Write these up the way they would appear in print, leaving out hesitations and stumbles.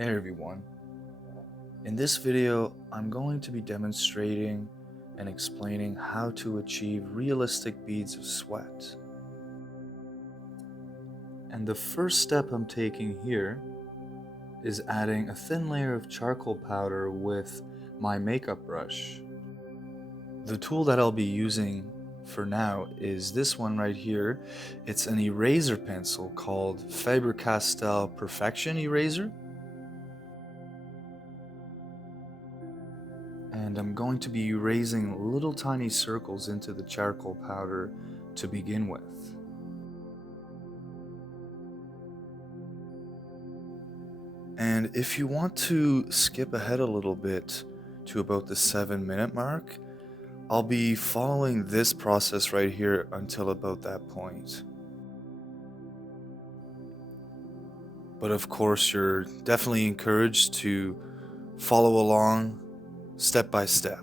Hey everyone, in this video I'm going to be demonstrating and explaining how to achieve realistic beads of sweat. And the first step I'm taking here is adding a thin layer of charcoal powder with my makeup brush. The tool that I'll be using for now is this one right here. It's an eraser pencil called Faber-castell Perfection Eraser. And I'm going to be erasing little tiny circles into the charcoal powder to begin with. And if you want to skip ahead a little bit to about the 7-minute mark, I'll be following this process right here until about that point. But of course, you're definitely encouraged to follow along step by step.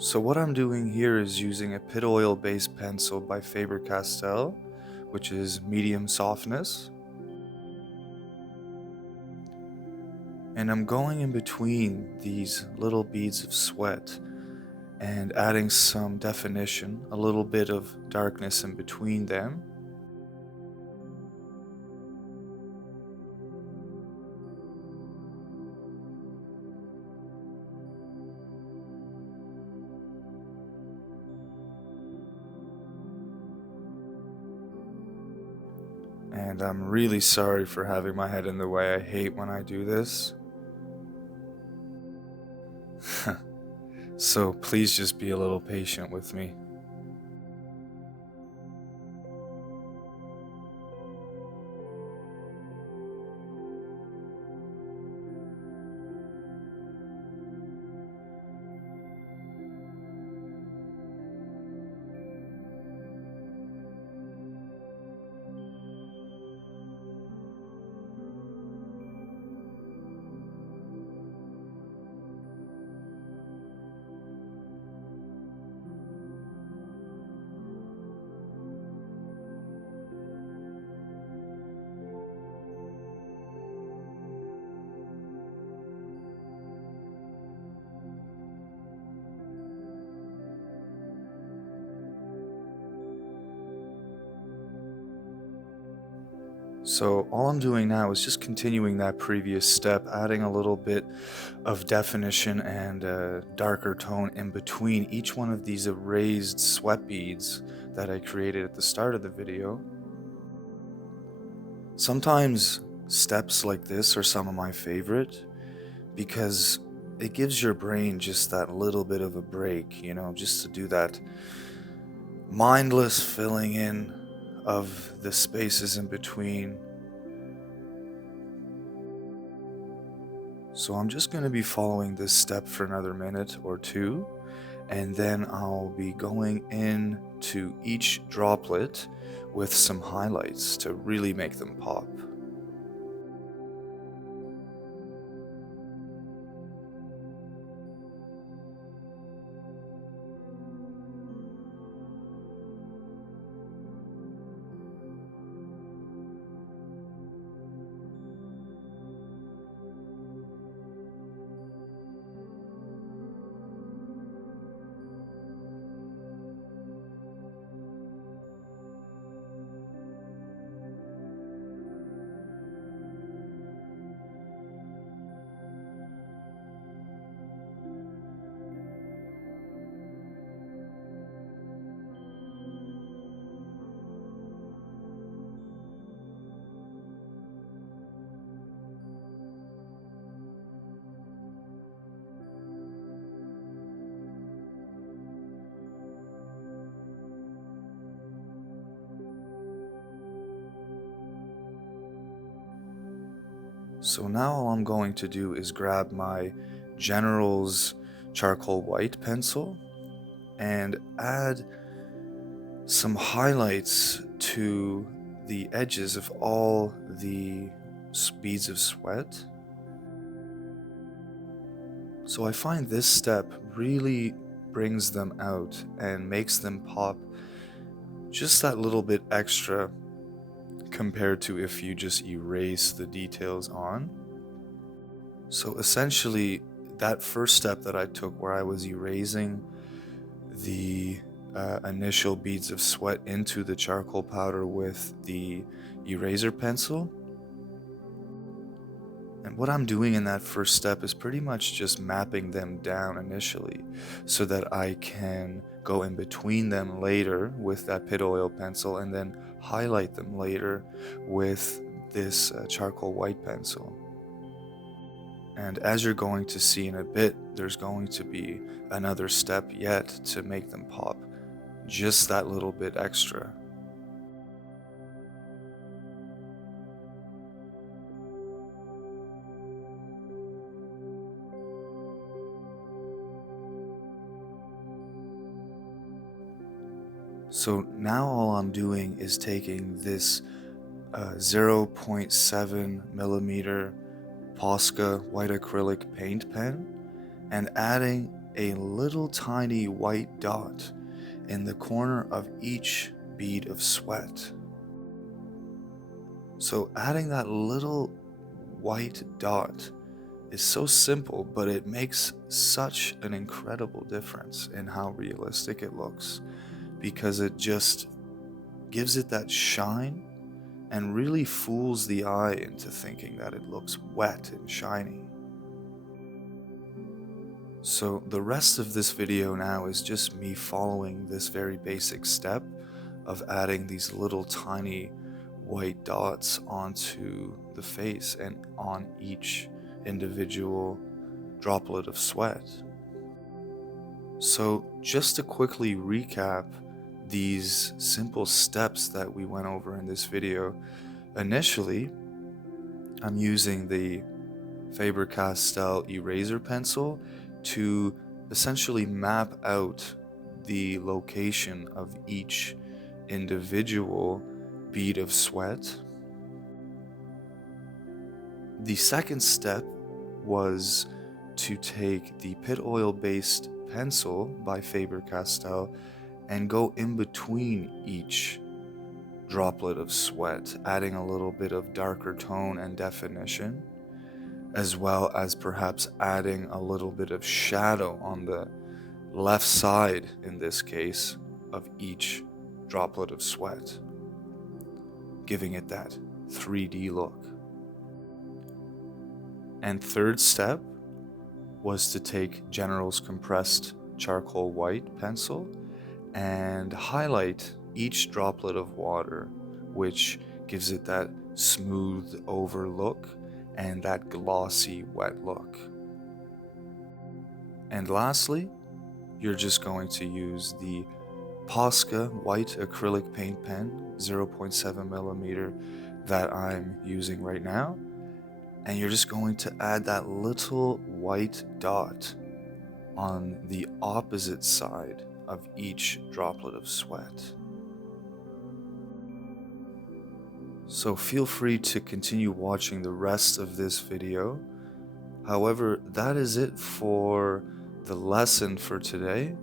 So what I'm doing here is using a pit oil based pencil by Faber-Castell, which is medium softness. And I'm going in between these little beads of sweat and adding some definition, a little bit of darkness in between them. And I'm really sorry for having my head in the way. I hate when I do this. So please just be a little patient with me. So all I'm doing now is just continuing that previous step, adding a little bit of definition and a darker tone in between each one of these erased sweat beads that I created at the start of the video. Sometimes steps like this are some of my favorite because it gives your brain just that little bit of a break, just to do that mindless filling in of the spaces in between. So I'm just going to be following this step for another minute or two, and then I'll be going into each droplet with some highlights to really make them pop. So now all I'm going to do is grab my General's charcoal white pencil and add some highlights to the edges of all the beads of sweat. So I find this step really brings them out and makes them pop just that little bit extra compared to if you just erase the details on. So essentially, that first step that I took where I was erasing the initial beads of sweat into the charcoal powder with the eraser pencil. And what I'm doing in that first step is pretty much just mapping them down initially so that I can go in between them later with that pit oil pencil and then highlight them later with this charcoal white pencil. And as you're going to see in a bit, there's going to be another step yet to make them pop just that little bit extra. So now all I'm doing is taking this 0.7 millimeter Posca white acrylic paint pen and adding a little tiny white dot in the corner of each bead of sweat. So adding that little white dot is so simple, but it makes such an incredible difference in how realistic it looks, because it just gives it that shine and really fools the eye into thinking that it looks wet and shiny. So the rest of this video now is just me following this very basic step of adding these little tiny white dots onto the face and on each individual droplet of sweat. So just to quickly recap these simple steps that we went over in this video, initially I'm using the Faber-castell eraser pencil to essentially map out the location of each individual bead of sweat. The second step was to take the Pitt oil based pencil by Faber-Castell and go in between each droplet of sweat, adding a little bit of darker tone and definition, as well as perhaps adding a little bit of shadow on the left side, in this case, of each droplet of sweat, giving it that 3D look. And third step was to take General's compressed charcoal white pencil and highlight each droplet of water, which gives it that smooth over look and that glossy wet look. And lastly, you're just going to use the Posca white acrylic paint pen, 0.7 millimeter, that I'm using right now. And you're just going to add that little white dot on the opposite side of each droplet of sweat. So feel free to continue watching the rest of this video. However, that is it for the lesson for today.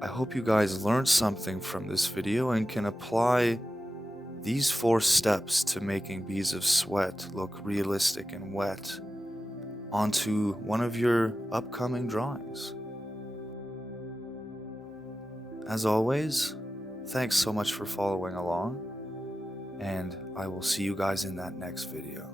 I hope you guys learned something from this video and can apply these 4 steps to making beads of sweat look realistic and wet onto one of your upcoming drawings. As always, thanks so much for following along, and I will see you guys in that next video.